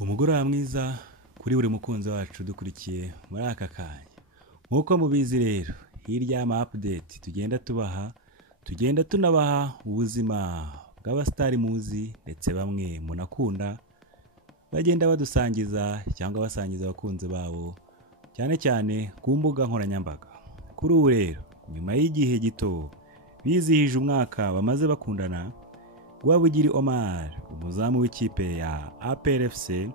Umugoroba mwiza kuri buri mukunzi wacu dukurikiye muri aka kanya. Nk'uko mubizi rero, hirya y'ama update tugenda tunabaha ubuzima bw'abasitari muzi ndetse bamwe munakunda, bagenda badusangiza cyangwa basangiza abakunzi babo cyane cyane ku mbuga nkoranyambaga. Kuri ubu rero, nyuma y'igihe gito bizihije umwaka bamaze bakundana, Rwabugiri Omar, umuzamu w'ikipe ya APR FC,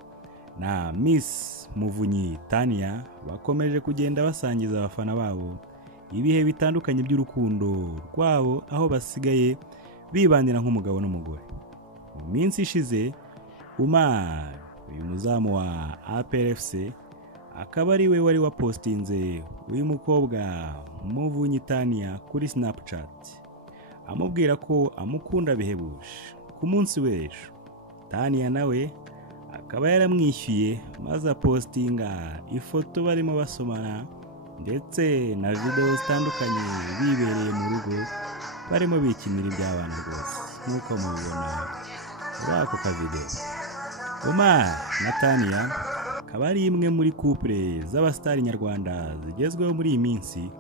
na Miss Muvunyi Tania bakomeje kugenda basangiza abafana babo ibihe bitandukanye by'urukundo rwabo, aho basigaye bibanira nk'umugabo n'umugore. Mu minsi ishize, Omar, uyu muzamu wa APR FC, akaba ari we wari wapostinze uyu mukobwa Muvunyi Tania kuri Snapchat, amubwira ko amukunda bihebuje. Ku munsi w'ejo, Tania nawe akaba yaramwishyuye maze apostinga ifoto barimo basomana ndetse na video zitandukanye bibereye mu rugo barimo bikinira iby'abana rwose, nk'uko mubibona muri ako kavideo. Omar na Tania akaba ari imwe muri couple z'abasitari nyarwanda zigezweho muri iyi minsi,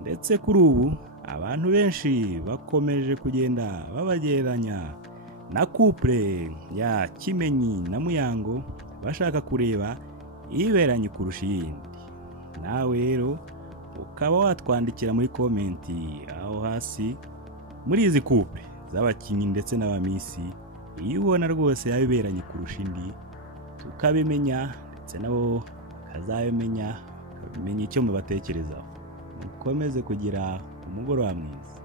ndetse kuri ubu abantu benshi bakomeje kugenda babagereranya na couple ya Kimenyi na Muyango, bashaka kureba iberanye kurusha iyindi. Nawe rero ukaba watwandikira muri komenti aho hasi muri izi couple z'abakinnyi ndetse n'abamisi, iyo ubona rwose yabiberanye kurusha indi, tukabimenya ndetse nabo bakazabimenya icyo mubatekerezaho. Mukomeze kugira umugoroba mwiza.